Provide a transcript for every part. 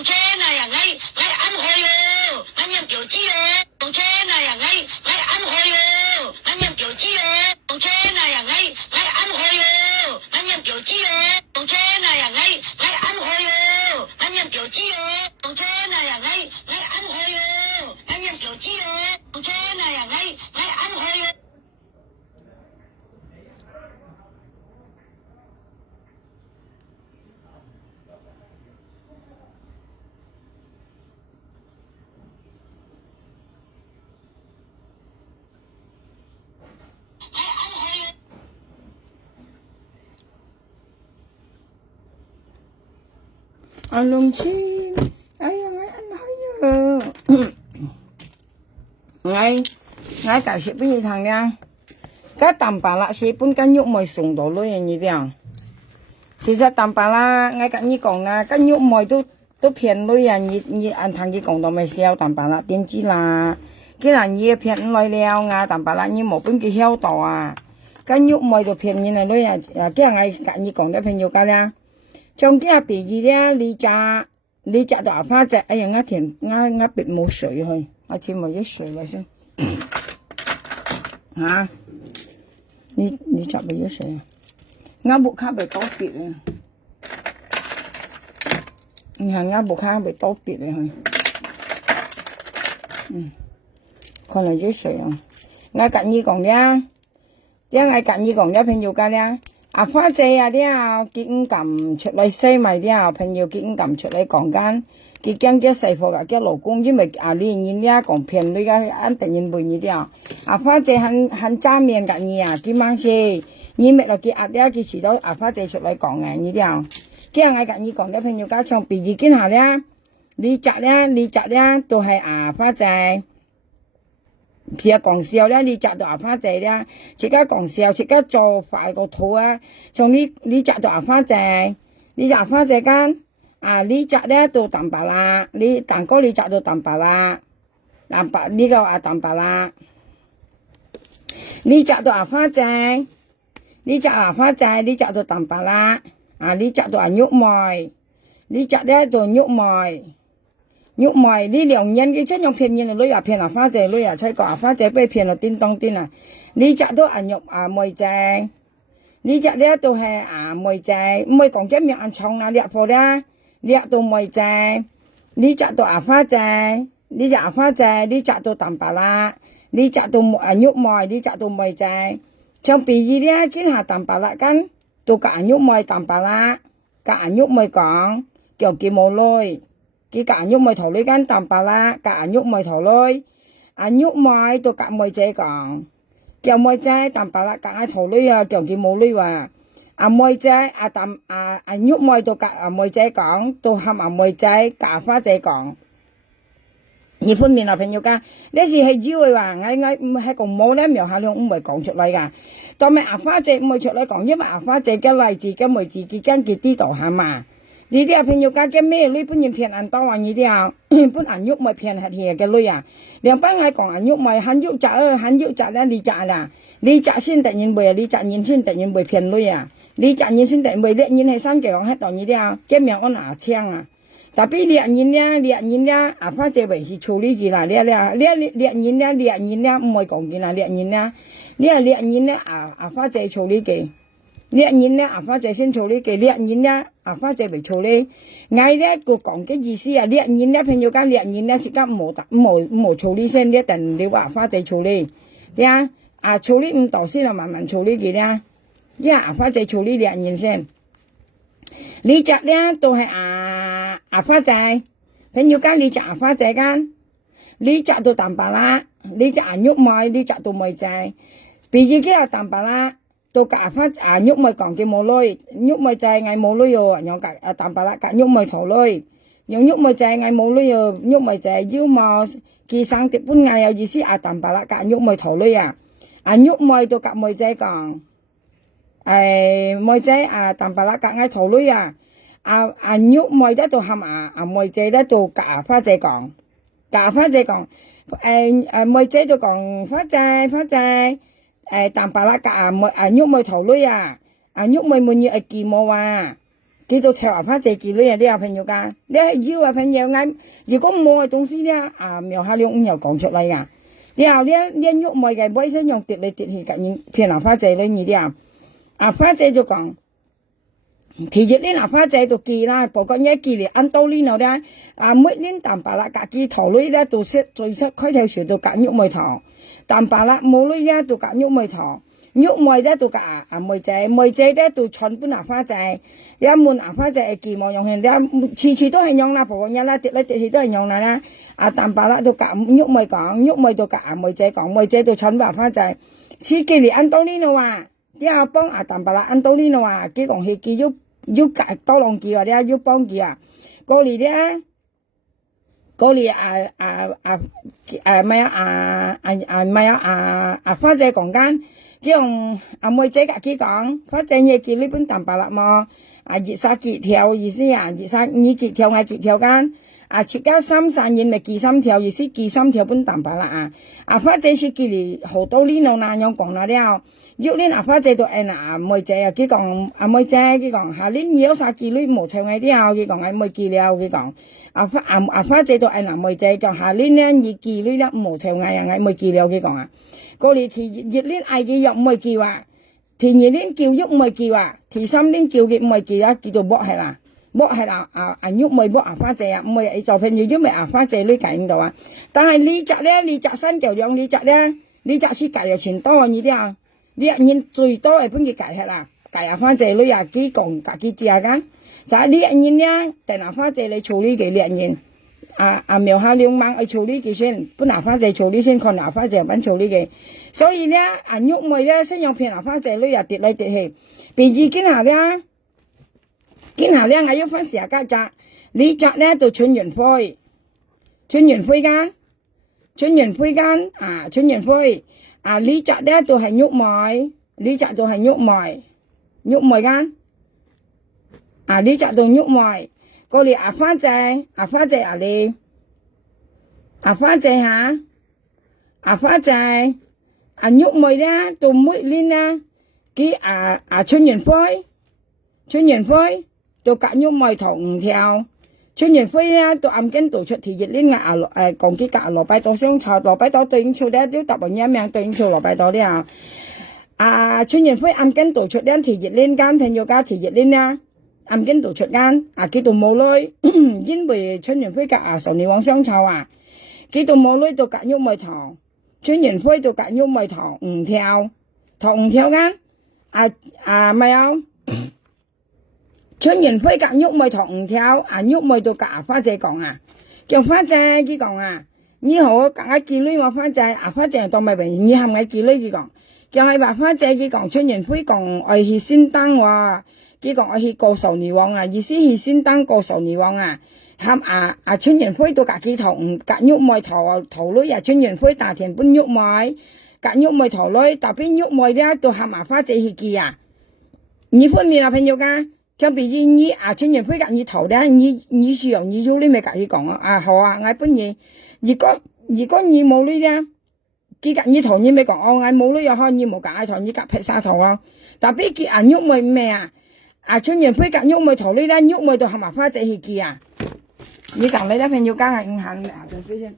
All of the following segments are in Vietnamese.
同車那呀，我安開喲，我念表子喲，同車那呀，我安開喲，我念表子喲，同車那呀，我安開喲，我念表子喲，同車那呀，我安開喲，我念表子喲，同車那呀，我安開喲，我念表子喲，同車那呀，我安開喲。Anh luôn chi ai anh thấy ngay cả sự bây giờ thằng nha cái tầm bà lạ sẽ bún cái nhục mồi sùng đổ lôi như thế nào sự ra tầm bà lạ ngay cả như còn là cái nhục mồi tôi phiền lôi như anh thằng gì còn đó mày xeo tầm bà lạ tiên chỉ là cái là như phiền lôi leo ngay tầm bà lạ như một bên kia heo tỏ à cái nhục mồi tôi phiền như này lôi cái ngay cả như còn đó phiền nhiều cái nha trong cái bị gì đó lý trả đỏ pha chạy ấy ngã thiền ngã bị một sợi thôi à chỉ một cái sợi lại xem hả lý trả bị cái sợi ngã bộ khác bị tốt bị rồi ngã bộ khác bị tốt bị rồi còn là cái sợi à ngã cạnh như còn nha ngã cạnh như còn nha phải nhiều cái nha à phát chế à đi à kiến cầm出嚟洗埋啲啊朋友kiến cầm出嚟講緊佢驚嘅細貨嘅老公因為啊你人家講騙你嘅安定人背你啲啊發chế很正面嘅你啊佢มั่ง是你咪落佢啊啲佢遲早啊發chế出嚟講嘅你啲啊驚我嘅你講啲朋友家從畢業見下咧你摘咧都係啊發chế其實講笑咧，你摘到阿花仔咧，自家講笑，自家做快個肚啊！從你摘到阿花仔，你阿花仔間啊，你摘咧到蛋白啦，你蛋糕你摘到蛋白啦，蛋白呢個啊蛋白啦，你摘到阿花仔，你摘阿花仔，你摘到蛋白啦，啊你摘到阿肉梅，你摘咧到肉梅。nhục mày đi liều nhân cái chất nhục phiền nhân là lối à phiền là phá dề lối à chơi cỏ phá dề bây phiền là tin tông tin là đi chợ đó à nhục à mồi chè đi chợ đó tôi hè à mồi chè mồi còn cái miệng ăn xong là đẹp phô ra đẹp tôi mồi chè đi chợ tôi à phá chè đi chợ phá chè đi chợ tôi tầm bà la đi chợ tôi à nhục mày đi chợ tôi mồi chè trong bì gì đó chính là tầm bà la cắn tôi cả nhục mày tầm bà la cả nhục mày còn kiểu kia mồ lôi cái cả nhúc mày thổi lấy gan tầm bà la cả nhúc mày thổi lôi nhúc mày tôi cả mày chơi còn kiểu mày chơi tầm bà la cả thổi lấy kiểu cái mồ lôi và mày chơi tầm nhúc mày tôi cả mày chơi còn tôi ham mày chơi cả phá chơi còn như phân miền nào phải nhiều ca đấy gì hay dữ rồi và ngay hay còn mồ đấy miểu hai luôn cũng mày còn chụp lại cả tao mày phá chơi mày chụp lại còn nhưng mà phá chơi cái này gì cái mày gì cái cái tí tổ hả mà đi đi朋友家嘅咩女本人騙人當話你啲啊，本人喐咪騙係嘢嘅女啊，兩班係講人喐咪很喐雜咧，你雜啦，你雜先突然會啊，你雜人先突然會騙女啊，你雜人先突然會叻人係三腳喺度你啲啊，嘅命我拿槍啊，特別叻人咧，啊反正為是處理佢啦，叻人咧唔會講佢啦，叻人咧啊反正處理佢。叻人咧，阿花仔先處理嘅叻人咧，阿花仔未處理。嗌咧個講嘅意思啊，叻人咧，朋友間叻人咧，即刻冇處理先，一定你話阿花仔處理，對啊，處理唔到先就慢慢處理佢啦。因為阿花仔處理叻人先，你摘咧都係阿花仔，朋友間你摘阿花仔間，你摘到蛋白啦，你摘肉米，你摘到米仔，譬如佢有蛋白啦。tôi cả phát nhúc mày còn cái mồ lôi nhúc mày chạy ngày mồ lôi rồi nhóm cả tạm bà lại cả nhúc mày thổ lôi nhóm nhúc mày chạy ngày mồ lôi rồi nhúc mày chạy dữ mà kỳ sáng tiếp bốn ngày ở gì xí tạm bà lại cả nhúc mày thổ lôi nhúc mày tôi cả mày chạy còn mày chạy tạm bà lại cả ngày thổ lôi nhúc mày đó tôi hàm mày chạy đó tôi cả phát chạy còn mày chạy tôi còn phát chạy tạm bà la cả nhúc mày thầu lưới nhúc mày muốn như kỳ mò 叫做潮花姐幾類啊啲朋友㗎，你係要啊朋友嗌，如果冇嘅東西咧苗下兩又講出嚟㗎，然後咧喐咪嘅本身用跌嚟跌去嘅，片花姐裏面啲花姐就講。thì dịch lên hoa trái đồ kỳ là bộ con nhớ kỳ để ăn tàu lên nào đấy mỗi lên tạm bà là cả kỳ thổ lưỡi ra đồ xét rồi xét khói theo sửa đồ cả nhũ mồi thỏ tạm bà là mua lưỡi ra đồ cả nhũ mồi thỏ nhũ mồi ra đồ cả mồi trái ra đồ chọn bún hoa trái ra muốn hoa trái kỳ mò nhong hiện ra chi都係用啦，bộ con nhớ là tiệt lấy tiệt thì都係用啦tạm bà là đồ cả nhũ mồi講nhũ mồi đồ cả mồi trái講mồi trái đồ chọn bún hoa trái chỉ kỳ để ăn tàu lên nào đi幫tạm bà là ăn tàu lên nào cái còn hệ kỳ giúp cả多浪機或者要幫機過嚟咧，過嚟花姐講緊，叫妹仔隔機講，花姐嘢叫呢本淡白啦嘛，熱沙結條意思熱沙你結條嗌結條間。切加3散現咪記3條，意思記3條本淡白啦花姐是記嚟好多呢度那樣講啦了，喐呢花姐都妹仔佢講妹仔佢講下呢有啥記呢無唱嘅啲佢講妹記了佢講花姐都妹仔講下呢呢記呢無唱嘅妹記了佢講過嚟thì熱呢嗌佢喐妹記話，thì熱呢叫喐妹記話，thì 3呢叫佢妹記叫做搏係啦。bố hay là nhúc mày bố phát trẻ mày ấy cho phim như mày phát trẻ lưới cảnh đó但係你摘新舊樣你摘咧，你摘是改有錢多你啲你人最多係本佢改係啦，改發trẻ lưới幾講幾隻間，就係你人咧，但發trẻ嚟處理嘅人苗下兩萬去處理嘅先，本發trẻ處理先，看發trẻ本處理嘅，所以咧nhúc mày咧先用片發trẻ lưới跌嚟跌去，比如今下咧。今下咧，我要分時間摘，你摘咧到春園灰間，你摘咧到係郁梅，你摘到係郁梅間，你摘到郁梅，過嚟花仔你，花仔郁梅咧到每年咧，佢春園灰。到隔喐咪頭5條，春園灰咧到暗根度出thì dịch lên còn cái cả lò bài tỏ xương chào lò bài tỏ對應處咧都tập bằng nhá miệng對應處lò bài tỏ đấy春園灰暗根度出咧thì dịch lên gan thành nhiều ca thì dịch lên nha暗根度出gan cái度冇lối因為春園灰隔上年往相湊cái度冇lối到隔喐咪頭，春園灰到隔喐咪頭5條間咪有。春園灰隔喐咪頭5條喐咪到隔花姐講叫花姐佢講你好隔一幾類我花姐花姐當咪平你係咪幾類佢講叫係話花姐佢講春園灰講愛去先當佢講愛去過壽年旺意思去先當過壽年旺喊春園灰到隔幾頭隔喐咪頭類春園灰大田本喐咪隔喐咪頭類特別喐咪咧到喊花姐去記你分面朋友㗎就比如你春園灰隔你頭咧，你需要你有你咪隔佢講好我本嘢，如果你冇呢咧，佢隔你頭你咪講我冇呢又可你冇隔頭你隔劈晒頭特別佢喐咪咩春園灰隔喐咪頭呢咧，喐咪到係咪花仔去記你講你咧朋友家係唔行仲少先。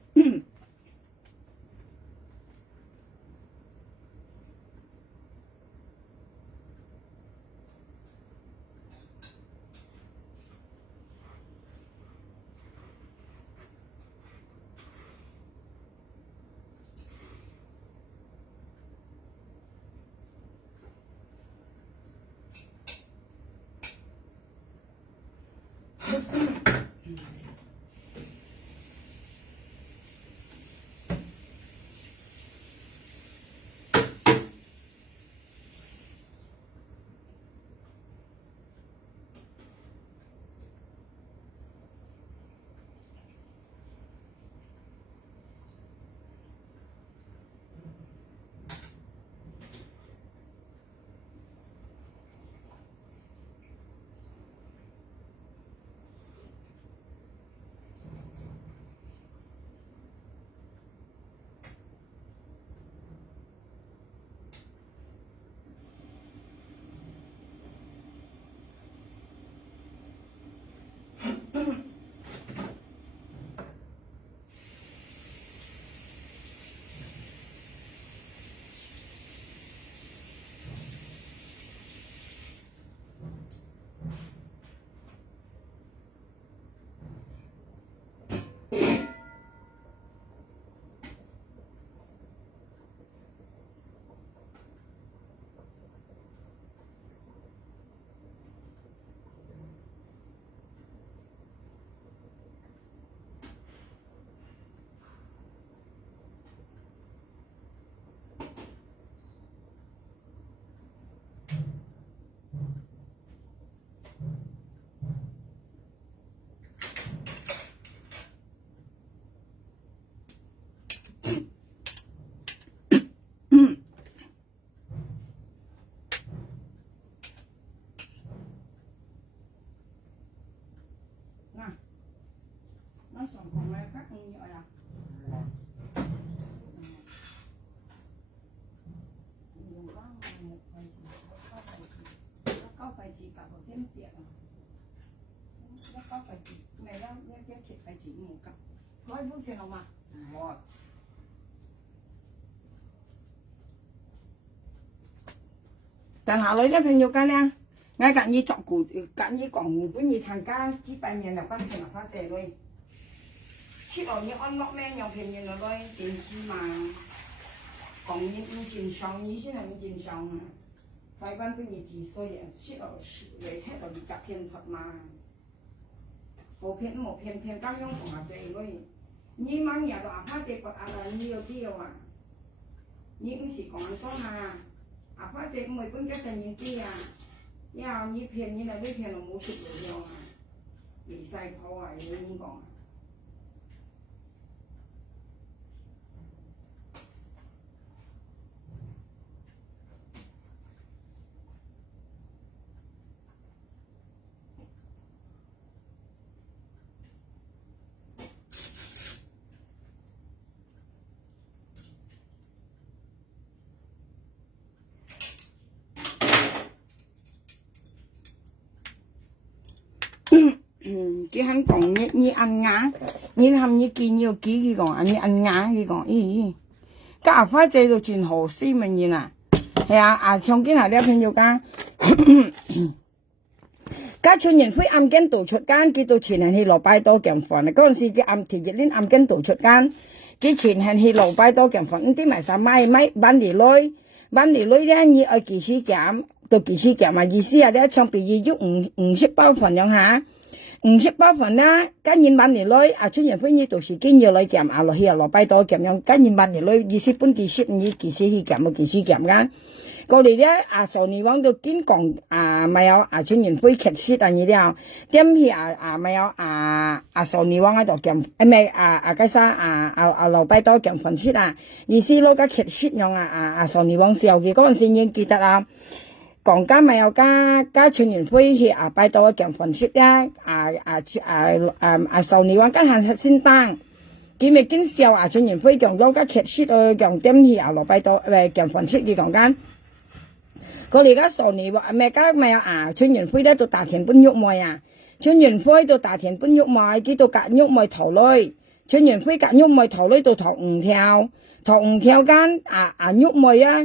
我上講咧，佢唔要呀。高費字夾到點點啊！一高費字，咪一鐵費字冇夾，可以風扇好嘛？唔可。但下來咧，朋友間咧，我揀意作古，揀意講本意參加幾百年嚟關係落花謝類，出來要安樂咩？又便宜落來電視嘛，講意唔正常，意思係唔正常啊！台灣本意自衰啊，出來嚟喺度就偏執嘛，冇偏咁樣同下謝類，你晚日就阿花謝不阿啦，你有啲啊，你唔是講講下。阿花姐唔係本家成年啲啊，以後你騙你嚟呢騙就冇出路樣啊，離晒譜啊！你點講啊？佢肯講你ăn ngã，你含你見要幾個講，你ăn ngã佢講，咦？家阿花姐就轉河絲乜嘢啊？係啊，唱經下啲朋友講，家春人會暗間度出間，佢到前係去羅拜多鏡房啊！嗰陣時佢暗條日呢暗間度出間，佢前係去羅拜多鏡房，啲埋晒咪班嚟女咧，你愛幾時減到幾時減啊？意思係咧，唱譬如要50包份樣下。50包份啦，今年班年女春人歡喜到時經要來減落去羅拜多減樣，今年班年女意思本地識你幾時去減冇幾時減噶。過嚟咧傻尼王都見講咪有春人歡劇識你了，點去咪有傻尼王喺度減，咪介沙羅拜多減份識啊，意思攞個劇識樣傻尼王時候嘅嗰陣時已經記得啦。講家咪有家春年會去拜多鏡粉飾呀，少年王家行先當，佢咪經少春年會講咗家劇飾講點去羅拜多鏡粉飾嘅講間，佢哋家少年王咪家咪有春年會咧到大田搬玉梅啊，春年會到大田搬玉梅，佢到隔玉梅頭女，春年會隔玉梅頭女到頭5條間玉梅啊，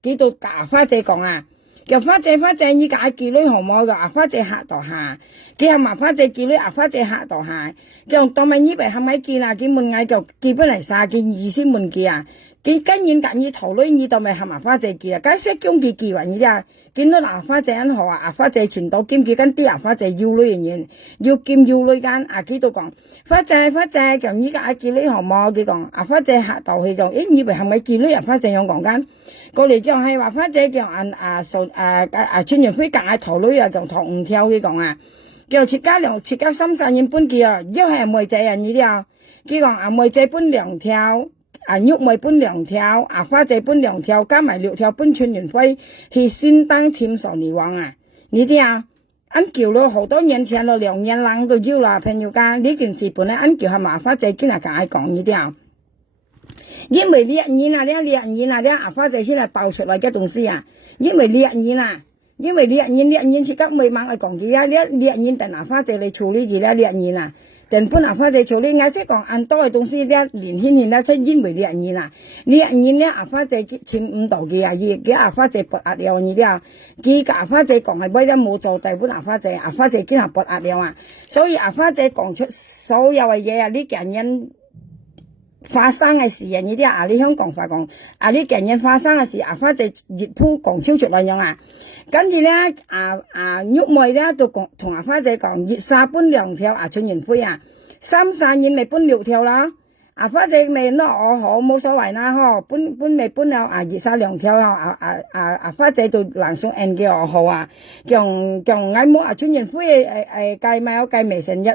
佢到隔花姐講啊。叫花姐依家叫女好冇嘅花姐客度下，佢係麻花姐叫女花姐客度下，叫當咪呢邊係咪見啊？佢問嗌就叫不嚟晒，佢意思問佢啊，佢今年隔意頭女呢度咪係麻花姐叫啊？解釋將佢叫完呢啊，見到花姐很好花姐前度兼佢跟啲花姐要女人要兼要女間佢都講花姐咁依家叫女好冇？佢講花姐客度去講，以為係咪叫女花姐樣講間？過嚟叫係話花姐叫春人會隔頭女叫頭5條佢講叫切家3、4人搬叫一係妹仔人呢啲佢講妹仔搬2條玉妹搬2條花姐搬2條加埋6條搬春人會去先當簽少年王呢啲按叫咗好多年前咯2年lang都要啦朋友家呢件事本來按叫係麻花姐今日講呢啲因為2年花姐先係爆出來嘅東西因為2年切隔每晚去講嘅2年等花姐嚟處理嘅2年等本花姐處理即係講按多嘅東西年輕即係因為2年花姐簽唔到嘅佢花姐撥壓了呢啲佢花姐講係為咗冇做第本花姐經常撥壓了所以花姐講出所有嘅嘢呢幾年發生嘅事呢啲你香港話講呢幾年發生嘅事花姐熱鋪講超出嚟樣跟住咧玉妹咧就同花姐講熱沙搬2條春人灰3、4年咪搬6條啦花姐咪咯我好冇所謂啦搬咪搬了熱沙2條花姐就難送 N 嘅我好叫嗌冇春人灰計咪有計未成日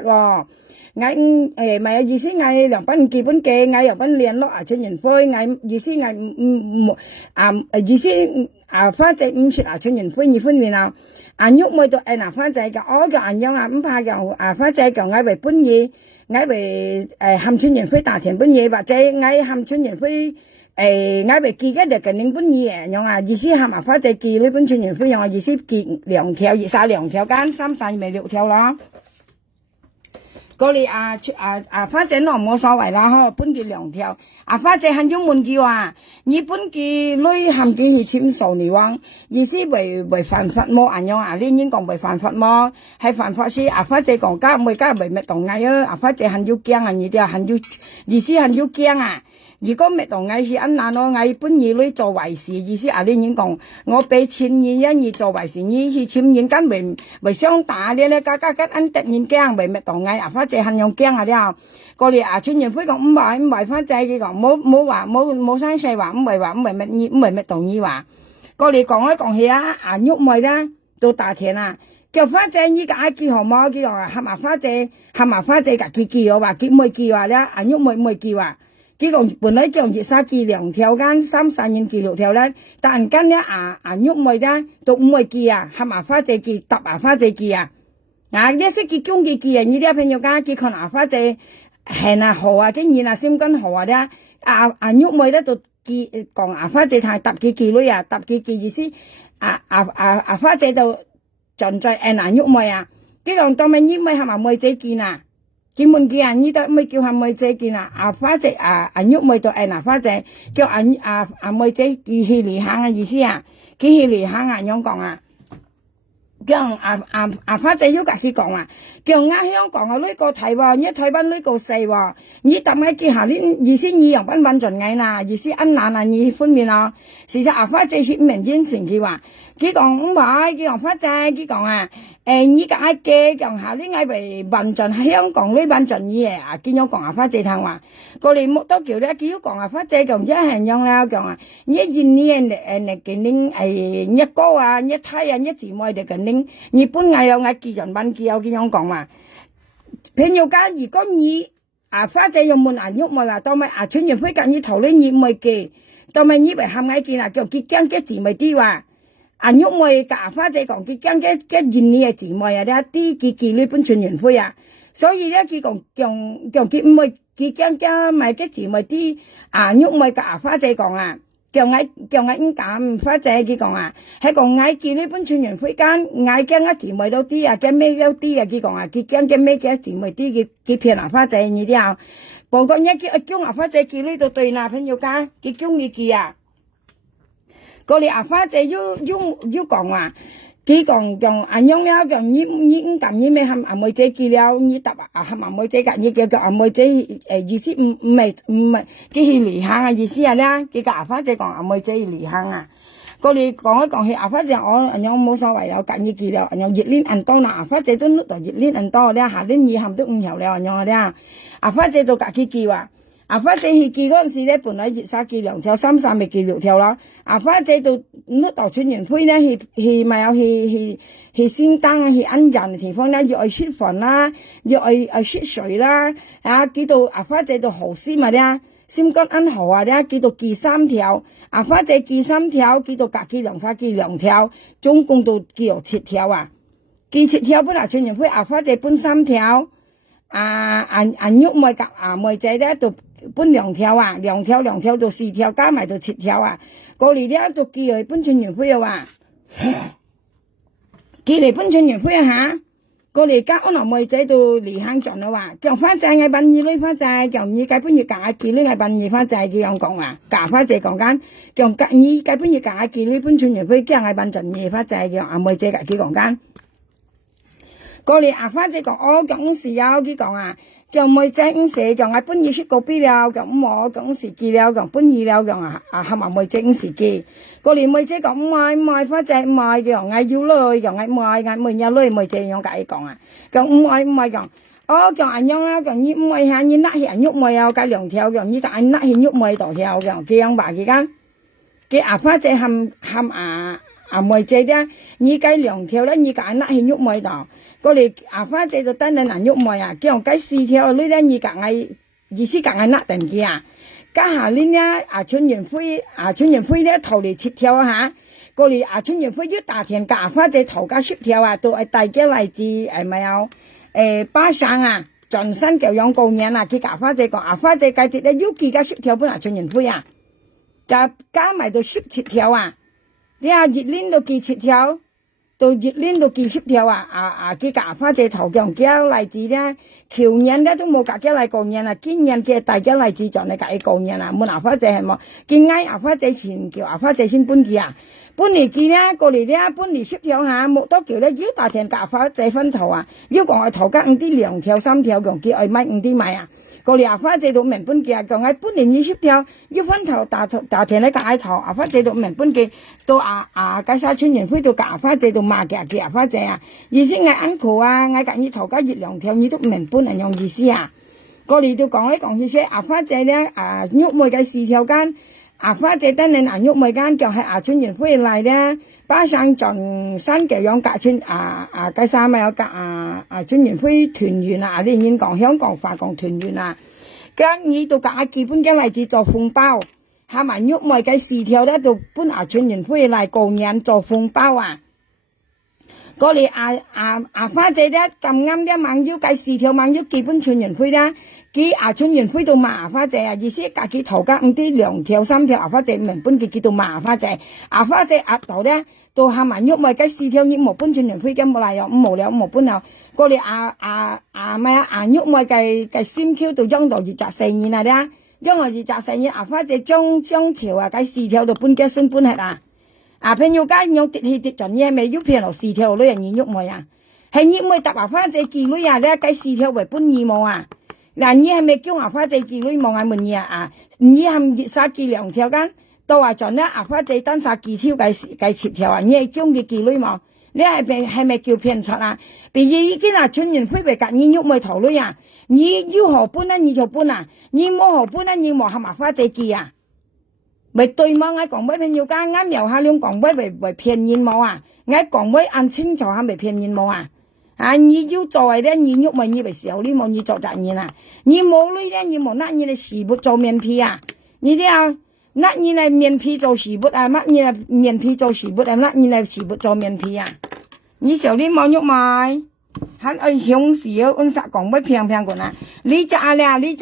嗌咪有意思嗌2班基本嘅嗌2班聯絡春人灰嗌意思嗌意思花姐唔說春人灰2分面玉妹就花姐嘅我叫樣唔怕叫花姐叫嗌為搬嘢 ngay về hàm春元輝大田本嘢或者ngay hàm春元輝ngay về kỳ cái được cái những本嘢nhưng mà意思hàm花姐kỳ呢本春元輝nhưng mà意思kỳ兩條二三兩條間三三咪六條咯。嗰里花姐我冇所謂啦，嗬，本記兩條。花姐很中門叫啊，你本記女含記去簽數你話，意思為犯法麼？樣呢應講為犯法麼？係犯法時，花姐講家每家為乜動藝啊？花姐很要驚啊，你哋很要意思很要驚啊。如果乜動藝是安那咯，藝本兒女做壞事，意思呢應講我俾錢你因而做壞事，你是簽人間為相打呢家吉安突然驚為乜動藝花姐很用驚啊啲嗰啲春元輝講唔係花姐佢講冇生細話唔係乜動意話，嗰啲講講起喐妹啦到大田啊，叫花姐依家叫何麼叫合埋花姐噶叫我話叫妹叫話咧喐妹叫話。佢講本來叫熱沙記兩條間3年記6條咧，突然間咧喐妹咧到5妹記啊，合埋花姐記搭花姐記啊，呢識記中記記啊，呢啲朋友間記看花姐係河啊，竟然先跟河啊咧，喐妹咧就記講花姐太搭記女啊，搭記意思花姐就盡在喐妹啊，佢講當咪喐妹合埋妹姐見啊。佢問佢呢得咪叫妹姐見啊？花姐喐妹到花姐叫妹姐佢去離行嘅意思啊，佢去離行樣講啊，叫花姐要佢講啊，叫香港呢個台喎，呢台灣呢個細喎，呢搭喺佢下呢意思你用品盡藝啦，意思安難你分辨啊，事實花姐是唔明應承佢話，佢講唔係，佢講花姐佢講呢個嘅講下呢嗌為運盡香港呢運盡嘢見咗講花姐聽話，過嚟木多橋咧叫講花姐講一係樣啦講呢現呢見拎一哥啊一梯啊一姊妹哋見拎日本嗌有嗌結人問叫見樣講話，朋友間如果你花姐用門喐妹話當咪春元輝近呢頭呢熱妹嘅，當咪以為喊嗌見叫結驚嘅姊妹啲話。喐妹夾花姐講佢驚嘅現嘅姊妹啊，啲佢呢本春元輝啊，所以咧佢講佢唔係佢驚咪嘅姊妹啲喐妹夾花姐講啊，叫嗌咁減花姐佢講啊，係講嗌佢呢本春元輝間嗌驚姊妹多啲啊，驚咩多啲啊，佢講啊，佢驚嘅咩嘅姊妹啲佢騙花姐呢啲啊，不過一叫花姐佢呢度對啦朋友家，佢叫你佢啊。嗰啲花姐要講話，佢講樣了講你咁你咪含妹姐記了，你答含妹姐㗎，你叫妹姐意思唔係佢去離行嘅意思啊咧，佢個花姐講妹姐離行啊，嗰啲講一講起花姐我樣冇所謂了，緊要記了，樣熱戀很多啦，花姐都熱戀很多咧，下年二含都5條了樣咧，花姐就夾佢記話。花姐去記嗰陣時咧，本來熱沙記2條，3咪記6條啦。花姐到碌到春元輝咧，去咪有去先登啊，去安人嘅地方咧，要去雪房啦，要去雪水啦。記到花姐到河絲咪咧，先跟安河啊咧，記到記3條。花姐記3條，記到隔記2沙記2條，總共到記有7條啊。記7條本來春元輝花姐搬3條。喐妹夾妹仔咧就搬2條啊，2條到4條，加埋到7條啊。過嚟咧就記嚟搬春元輝啊，記嚟搬春元輝啊。過嚟家安妹仔到離行盡啦話，叫花姐嗌殯儀女花姐，叫你計搬要嫁記呢嗌殯儀花姐咁樣講話，嫁花姐講緊，叫你計搬要嫁記呢搬春元輝，叫嗌殯盡夜花姐叫妹姐計講緊。過嚟花姐講講時啊，佢講叫妹仔時叫搬嘢出個邊了，叫我講時記了，叫搬嘢了，叫合埋妹仔時記。過嚟妹仔講唔係花姐唔係，叫嗌要女，叫嗌嗌妹呀女妹仔樣解講叫唔係講，叫樣啦，叫你唔係下你拉起喐妹啊，計2條，叫你帶拉起喐妹2條，叫佢樣話佢間，佢花姐含妹仔咧，你計2條咧，你計拉起喐妹度。過嚟花姐就單人喐妹啊，叫人計4條呢咧，你夾意思夾拉定佢啊，家下呢咧春元輝咧頭嚟7條啊，過嚟春元輝要大田夾花姐頭加10條啊，到大嘅例子咪有巴生啊，全身教養過年啊，佢阿花姐講，阿花姐計啲咧要記加10條本啊，全年會啊，加埋到17條啊，你啊熱鏈都記7條，到熱鏈都記10條啊，佢阿花姐頭強叫例子咧，舊年咧都冇夾叫嚟過年啊，今年嘅大家例子就嚟夾過年啊，冇阿花姐係冇，見嗌阿花姐前叫阿花姐先搬佢啊。搬嚟見咧，過嚟咧，搬嚟10條下，冇多條咧，要大田夾花姐分頭啊，要講係頭家5啲2條3條，講叫愛買5啲買啊，過嚟阿花姐都唔明搬嘅，講係搬嚟20條，要分頭大田咧夾頭，阿花姐都唔明搬嘅，到介沙村園區到夾阿花姐到罵嘅叫阿花姐啊，意思嗌 uncle 啊，嗌夾要頭家熱2條，你都唔明搬係用意思啊，過嚟到講咧講起些阿花姐咧喐每嘅4條間。阿花姐等你喐每間就係村園會嚟咧，巴上盡新嘅樣隔村介沙咪有隔村園會團圓啊，你應講香港華港團圓啊，咁你到隔基本嘅例子做紅包，下埋喐每嘅4條咧到搬村園會嚟過年做紅包啊，嗰嚟阿花姐咧咁啱咧猛腰計4條猛腰基本村園會啦。佢村園會到麻花姐啊，意思隔佢頭家5啲2條3條，阿花姐明搬佢叫到麻花姐，阿花姐額頭咧到下埋喐咪計4條冇搬村園會嘅冇嚟又冇了冇搬後，過嚟喐咪計3條到央到24年啊咧，央到24年阿花姐將條計4條到搬嘅先搬係啊，朋友家用跌盡嘢咪喐片落4條女人喐咪啊，係喐咪搭阿花姐記女啊咧計4條為搬2毛啊。嗱，你係咪叫阿花姐記女望下問嘢啊？你係熱殺記2條間，到話盡咧阿花姐單殺記超計10條啊！你係叫佢記女望，你係咪叫騙錯啊？別已經村園會被隔你喐咪頭女啊！你要何搬咧你就搬啊！你冇何搬咧你冇係阿花姐記啊！咪對嘛？我講俾朋友家啱又下兩講俾為騙人冇啊！我講俾按清楚係咪騙人冇啊！你要做為咧，你喐咪你為時候你冇你做責任啊！你冇女咧，你冇乜嘢嚟時不做面皮啊！你啲乜嘢嚟面皮做時不啊？乜嘢嚟面皮做時不啊？乜嘢嚟時不做面皮啊？你時候你冇喐咪，喺響時啊，按實講俾平個啊！你隻啊，你新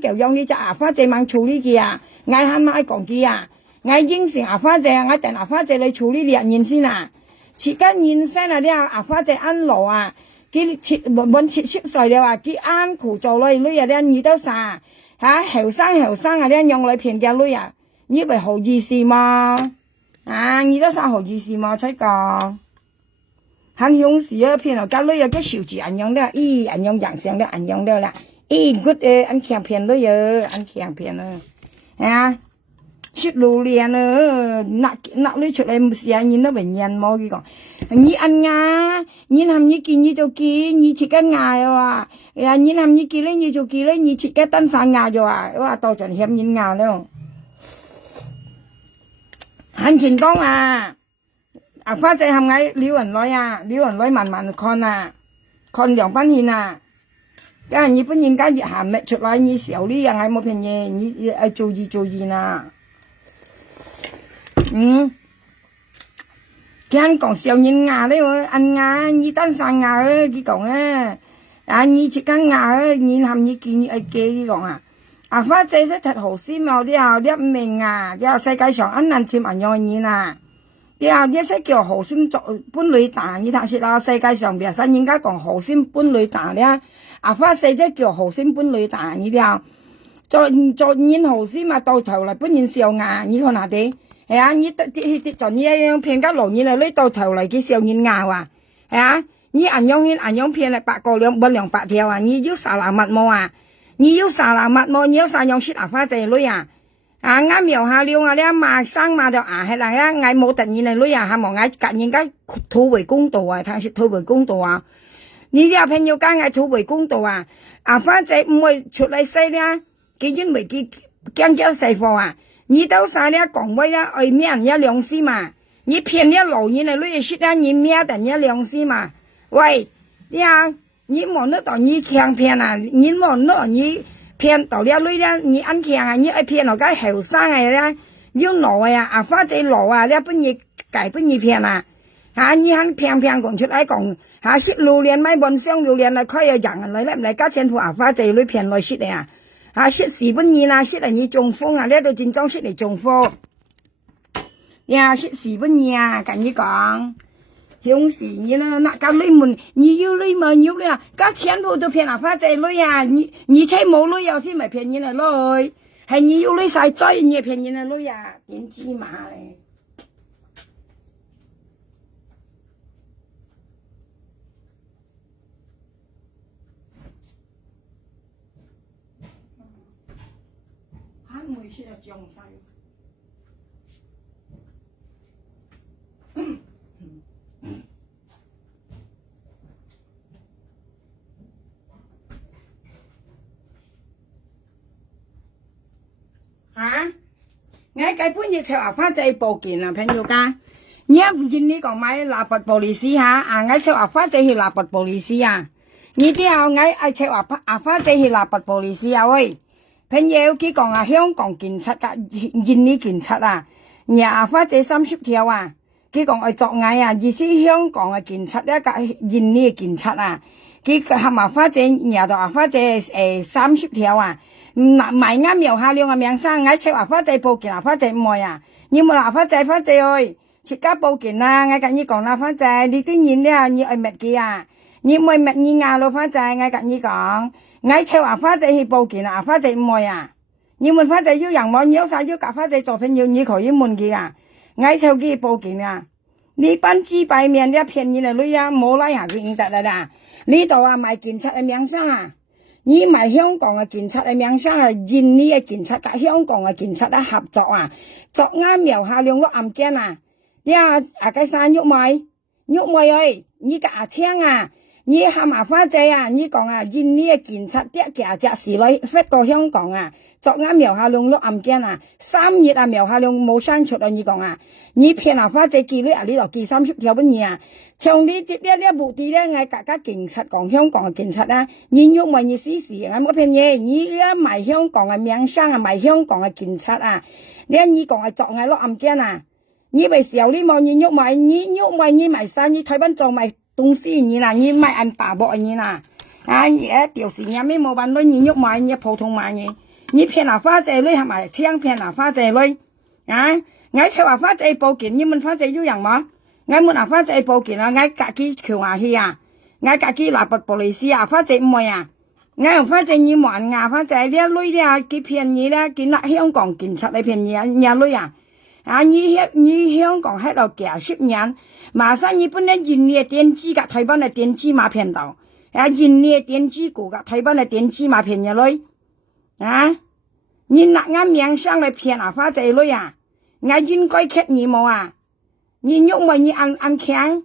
教養你隻阿花姐猛處理佢啊！嗌喊嗌講佢啊！嗌應承阿花姐，嗌等阿花姐嚟處理2年先啊！切間現身啊！啲阿花姐安老啊，佢搵70歲了啊，佢安苦做女啊，啲你都啥後生啊，啲用嚟騙嘅女啊，以為好意思嘛？你都啥好意思嘛？出個很勇士啊，騙落家女啊，啲小子人用咧，人用人上咧，人用咧啦，good 安強騙女啊，安強騙啊，出路練啊，拿女出嚟唔是啊，你都為人冇佢講，你按呀，你含你見你就見，你切個牙又話，你含你見咧你就見咧，你切個單生牙就話，哇到盡險人牙咯，很前當啊，阿花姐含嗌撩人女啊，撩人女慢慢看啊，看兩班線啊。因為你本人家熱鹹咪出來，你時候呢樣係冇平嘢，你要注意啦。佢講時候人牙咧，按牙你單生牙佢講你切間牙你含你見佢講啊。阿花姐識睇好先嘛，啲後啲命啊，啲後世界上安難佔人樣嘢啊。啲後啲識叫好先做搬女大，你睇下啦，世界上邊使人家講好先搬女大咧。阿花姐即叫好先搬女大，你啲後做人好先嘛，到頭嚟搬人小牙，你看下啲。係啊，你跌盡你樣騙家老你嚟呢到頭嚟嘅時候你咬啊，係啊，你銀樣騙嚟8個2兩8條啊，你要沙拿密毛啊，你要沙拿密毛，你要沙樣切阿花仔女啊，啱苗下了啊，你馬生馬就係啦，嗌冇突然嚟女啊，係冇嗌隔人家討回公道啊，睇係討回公道啊，你啲朋友家嗌討回公道啊，阿花仔唔會出嚟細啦，佢因為佢驚細貨啊。你都晒咧講威啦，愛咩人一良心嘛？你騙一老人嚟女識啦，你咩人一良心嘛？喂，你冇得到你強騙啊？你冇得你騙到了女啦，你安強啊？你愛騙落個後生嘅啦，要老啊！阿花仔老啊，你本嘢改本嘢騙啊！你很偏講出來講，食榴蓮買半箱榴蓮來開有人來唔來加錢付花仔女騙來食嚟啊！食4分2啦，食嚟你中風啊，呢度真裝食嚟中風。呀，食4分2啊，跟你講，響時你啦，那個女們，你要女嘛要啦，加錢付都騙花仔女啊，你猜冇女有先咪騙人嚟女，係你要女晒追你騙人嚟女啊，點知嘛咧？每次都降晒。我基本要抄花仔報件啊，朋友家。你唔知呢個買立拔布利斯哈？我抄花仔去立拔布利斯啊。你之後我抄花仔去立拔布利斯啊喂。朋友佢講香港警察噶印尼警察啊，廿花仔30條啊，佢講作偽啊，意思香港嘅警察咧個印尼警察啊，佢含花仔廿到花仔30條啊，買啱苗下兩個名生，我抄花仔報警花仔唔愛啊，你冇花仔去，切家報警啊，我跟你講啦花仔，你啲人咧你愛乜嘅啊？你唔愛乜你嗌咯花仔，我跟你講。我抄花仔去報警花仔唔愛啊！你們花仔要人冇有晒要夾花仔做朋友，你可以問佢啊！我抄佢去報警啊！你班紙牌面啲騙人嘅女啊，冇拉下佢應得啦！呢度賣警察嘅名聲啊！你賣香港嘅警察嘅名聲啊，印尼嘅警察同香港嘅警察合作啊，作啱苗下兩個案件啊！你個山喐妹ơi，你個青啊！你喊花仔啊！你講印尼嘅警察啲隻事女飛過香港啊，作啱苗下兩個案件啊，3月苗下兩冇生出啊！你講你騙花仔記呢度記30條乜嘢啊？從呢啲目的咧，我大家警察講香港嘅警察啊，你喐埋你試試，我冇騙嘢，你賣香港嘅名聲啊，賣香港嘅警察啊，你講作啱落案件啊，你咪時候你望你喐埋你賣生意，台灣做賣。東西你啦，你買按把握你啦，就是你咩冇辦法，你喐買你普通買你騙花仔女係咪聽騙花仔女我抄花仔報警，你問花仔有人嗎？我問花仔報警啊，我自己橋下去啊，我自己立拔布利斯啊，花仔唔會啊，我用花仔你問花仔呢女咧，佢騙你咧，佢拿香港警察嚟騙你女啊。你香港喺度假10年，馬上日本嘅印尼嘅電子甲台灣嘅電子碼騙到，印尼嘅電子股甲台灣嘅電子碼騙入去，你拿啱名聲嚟騙花仔女啊！我應該給你冇啊！你喐咪你按強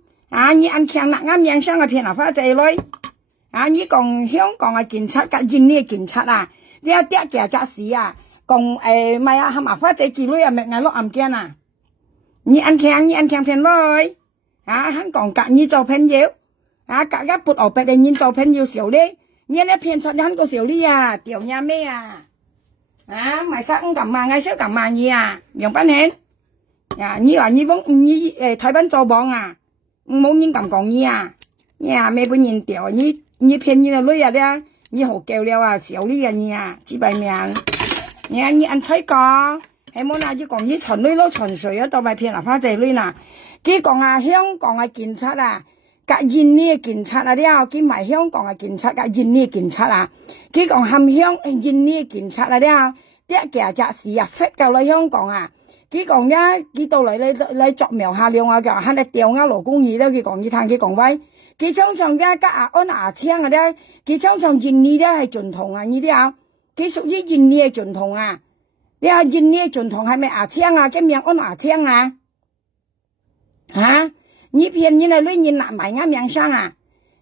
你按強拿啱名聲嚟騙花仔女，你講香港嘅警察甲印尼嘅警察啊，你有啲嘅事啊！講咪喊花仔記女啊，咪嗌落案件啊！你按強騙女香港隔你做朋友隔一撥我俾你做朋友少啲，你咧騙出你個少啲啊，掉nhà咩啊咪殺咁萬嗌少咁萬嘢啊，楊班慶你話你幫你台灣做榜啊，冇人咁講你啊，咩本人掉你騙你個女啊咧，你好叫了啊，少啲嘅你啊，幾百命。你按猜講，係冇嗱，要講你純女咯，純粹啊，都咪騙花仔女呐。佢講香港嘅警察啊，甲印尼嘅警察啊，佢賣香港嘅警察甲印尼嘅警察啊，佢講含印尼嘅警察啊，啲嘅事啊，飛到嚟香港啊，佢講佢到嚟作苗下兩啊，佢喺度調勞工議咧，佢講你聽佢講喂，佢常常加安牙槍啊咧，佢常常印尼咧係準同啊，呢啲佢屬於印尼嘅準同啊！你話印尼嘅準同係咪牙槍啊？佢名安牙槍啊？你騙你嚟女人拿埋啱名聲啊！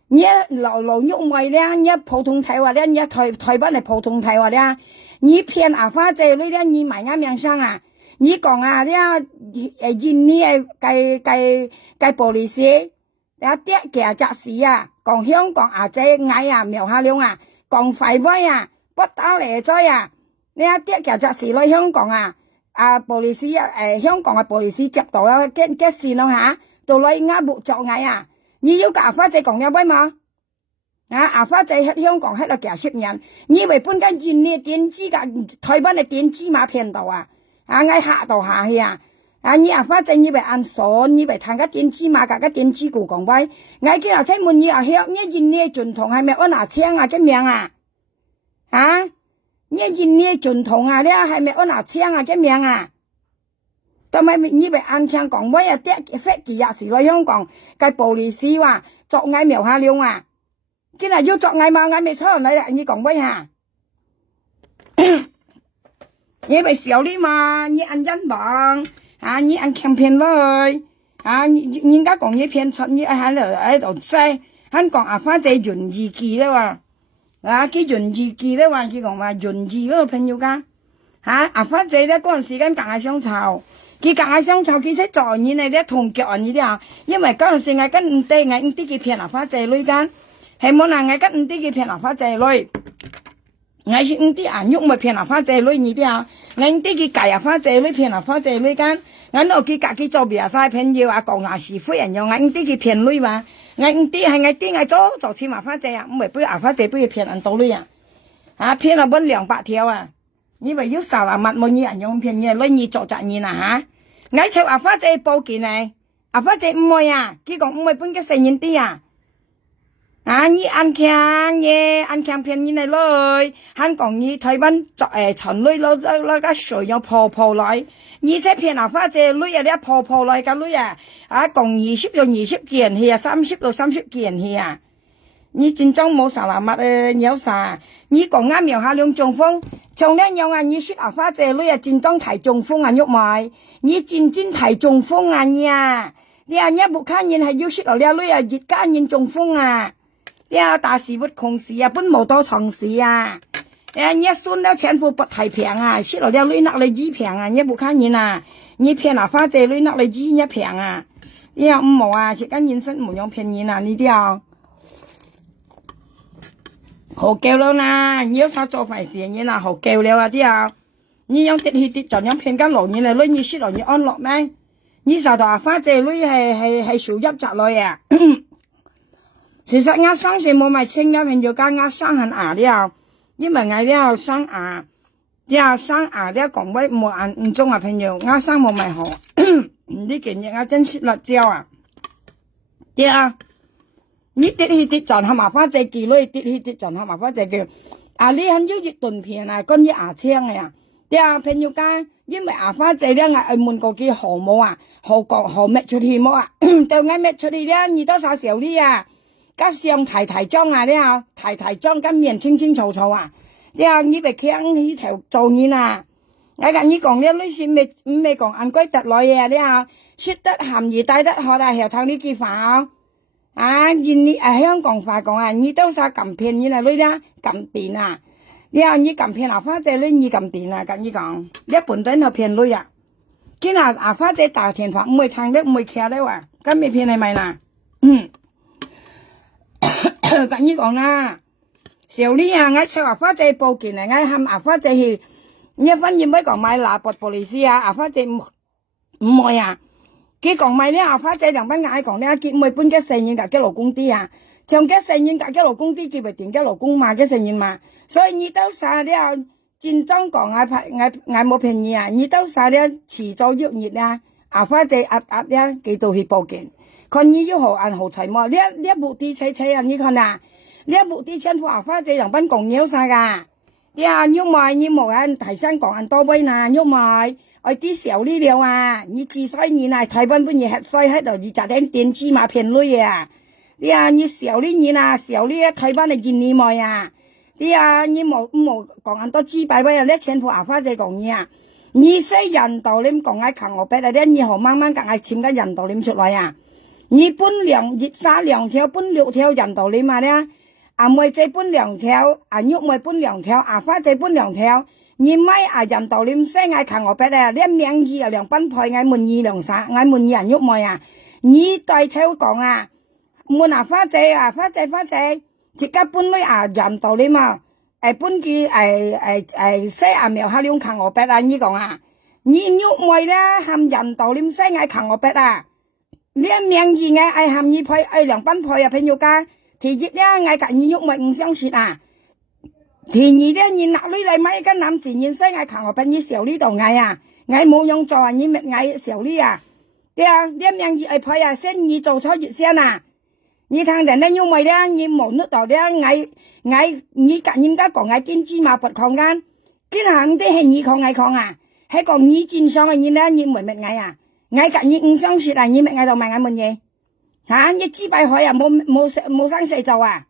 你老喐妹咧，你普通睇話咧，你台灣係普通睇話咧，你騙花仔女咧，你埋啱名聲啊！你講印尼嘅計布利斯啲嘅事啊，講香港仔矮啊，苗下兩啊，講廢妹啊！不打嚟災啊！你啲嘅事嚟香港布利斯香港嘅布利斯接到嘅線咯ตัวเลยง่าบุเจาะไงนี่ยุกอาฟ้าใจกล่องเนี่ยไว้มาอาฟ้าใจเฮ็ด香港เฮ็ดเราแก่10年你为本間今年電子嘅台灣嘅電子碼騙到ไง下到下去你阿ฟ้าใจ你為按鎖你為談個電子碼個電子股講ไว้ไง佢阿仔問你香你今年傳統係咪安哪槍嘅名你今年傳統咧係咪安哪槍嘅名ทำไม你ไปอันเชียงกองไว้เตะเฟกกี่ยาสิว่า香港嘅poli司話作嗌苗下了今日要作嗌嘛嗌未出嚟啦你講ไว้你ไปเสียวนี่มา你อันยันบัง你อันแคมเปญเลย人家講你騙出你喺度西香港阿花仔潤二記咧話佢潤二記咧話佢講話潤二嗰個朋友噶阿花仔咧嗰陣時間夾喺相湊佢夾喺相湊佢識做你呢啲同腳你啲因為嗰陣時我跟唔低我唔啲佢騙阿花仔女間係冇人我跟唔啲佢騙阿花仔女我是唔啲喐咪騙阿花仔女你啲我唔啲佢計阿花仔女騙阿花仔女間我攞佢夾佢做別晒朋友講牙是非人用我唔啲佢騙女嘛我唔啲係我啲我做錢阿花仔唔係俾阿花仔俾佢騙人到女騙了本200條你為要殺人物冇你人用騙你女你做責任我請阿花仔報警嚟阿花仔唔會佢講唔會本嘅成人啲你安強騙你嚟女香港你台灣陳女攞個水又破來你即騙阿花仔女你破來個女共20到20件去30到30件去你真正冇殺人物你有啥你講啱苗下兩中風從呢有你識阿花仔女真正提中風喐埋你真正提中風你不看人係要識落呢女熱間人中風大事不窮事本冇多藏事你孫了錢付不太平識落呢女拿嚟2平你不看人你騙阿花仔女拿嚟2平你唔冇識間人生冇用騙人你啲好叫了你要啥做壞事你好叫了啲你用跌去跌就用騙間老人嚟女你識落你安樂咩你受到阿花仔女係受入宅女其實我生時冇咪清咗朋友家我生很了因為我了生生了講威冇按唔中朋友我生冇咪好呢件嘢我真識辣椒你跌去跌就係麻花仔記女跌去跌就係麻花仔記你很要熱頓片跟住牙青朋友家因為阿花仔咧我問過佢何冇何咩出去冇到我咩出去咧你多少時候呢加上提裝提裝跟面清清楚楚你被強呢條做嘢我跟你講呢女士未講按規特來說得含義帶得學後頭呢句話你香港話講你都啥咁騙你女咁電你咁騙阿花仔女你咁電跟你講一般都係騙女今日阿花仔打電話唔會聽得唔會care咧咁未騙係咪跟你講小李我請阿花仔報警嚟我喊阿花仔去你反而咪講買拿撥police阿花仔唔會佢講買呢阿花仔兩班嗌講呢佢唔會搬嘅成員嘅老公啲從嘅成員嘅老公啲佢咪點嘅老公嘛嘅成員嘛所以你都晒呢戰爭講我冇騙你你都晒呢遲早喐熱阿花仔壓佢都去報警看你要何按何齊麼？呢部啲車你看呢部啲車阿花仔兩班共鳥晒噶，要買你冇人提醒講按多杯要買，啲小呢了你至衰你台灣本嘢係衰喺度，而家啲電子碼騙女你小呢小呢台灣嚟見你買你冇講按多支擺位呢錢阿花仔講你識人道你講嗌扛我俾你何慢慢講嗌簽個人道你出來你搬2條搬6條人道你嘛妹仔搬2條玉妹搬2條花仔搬2條你咪人道你識嗌扛我俾你名義2班配嗌滿意2啥嗌滿意人玉妹你對條講滿花仔即刻搬女人道你嘛搬佢識苗下兩扛我俾你講你玉妹咧喊人道你識嗌扛我俾连名义爱爱含你配爱两班配啊朋友家，thì dịch đó ngay cả như nhục mình相信à thì nhị đó nhìn nặng lưới lại mấy cái năm chỉ nhìn thấy ngay khẳng ở bên như xẻo lý đầu ngay à ngay muốn用做như mệt ngay xẻo lý à đấy à đem yang gì ai phải à xem như做cho dịch xem à như thằng đàn nó mày đó như một nước đầu đó ngay ngay như cả những cái còn ngay kinh chi mà bật không gan cái hàng thế hình như không ngay không à hay còn như chín xong rồi như đó như mệt mệt ngay à ngay cả những sáng sự là như mệt ngay đầu mày ngay mình gì hả như chỉ bài hỏi à mua sáng sợi dầu à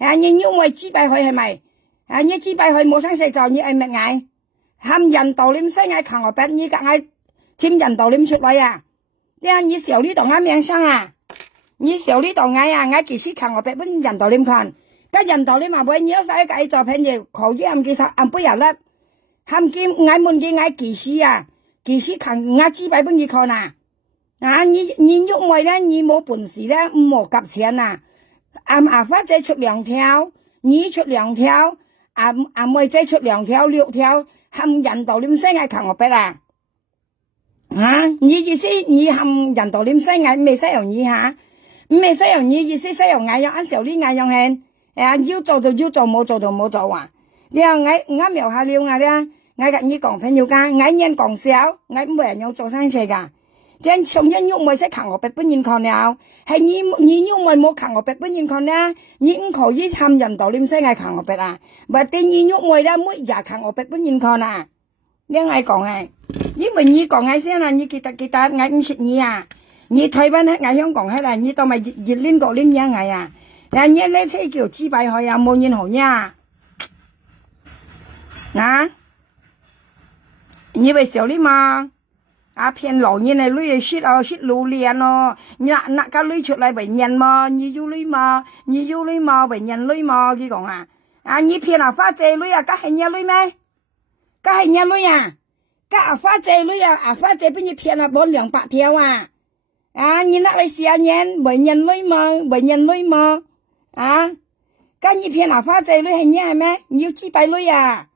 hả như mày chỉ bài hỏi hay mày hả như chỉ bài hỏi mua sáng sợi dầu như ai mệt ngay ham dần tàu lim sáng ngay khẳng ở bên như cả ngay chim dần tàu lim xuất lại à thế như xẻo lý đồng ngay miệng sang à như xẻo lý đồng ngay à ngay kỳ sĩ khẳng ở bên bên dần tàu lim khăn cái dần tàu lim mà bây nhớ sai cái cho bên gì khẩu với em kia sao em bây giờ là ham kim ngay muốn gì ngay kỳ sĩ à kỳ sĩ khẳng ngay chỉ bài bên gì khăn à à你用我呢？你没本事呢，没夹钱呐！发再出2條，你出2條，妹再出2條6條，含人道點聲係扛我俾啦！啊，你意思你含人道點聲係未使用你吓？未使用你意思使用嗌用按小呢嗌用係，要做就要做，冇做就冇做啊！你話我描下了啊咧，我跟你講朋友間，我人講笑，我唔會用做生意噶。真從人用咪識行我本人看了，係你用咪冇行我本人看啦，你唔可以參人道點識係行我本啊，或者你用咪啦每日行我本人看啊，你愛講係，因為你講係先啦，你記得我唔識你啊，你台灣喺香港喺啦，你到咪熱戀國戀嘢係啊，人家呢車叫支擺開啊，冇人好呀，啊，你會小你嗎？à phiền lỗ như này lưới shit lù liền nó nạ cái lưới chuột lại bảy nhân mà như du lưới mà bảy nhân lưới mà gì còn à như phiền à phát chế lưới à các hình nhân lưới mấy các hình nhân lưới à các phát chế lưới à phát chế bây giờ phiền à 4 2 theo à như nạ lại xia nhân bảy nhân lưới mà các như phiền à phát chế lưới hình nhân mấy như chi bài lưới à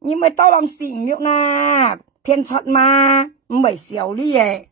nhưng mà tao lòng xỉn liệu nè phiền chọt mà 唔係小哩嘢。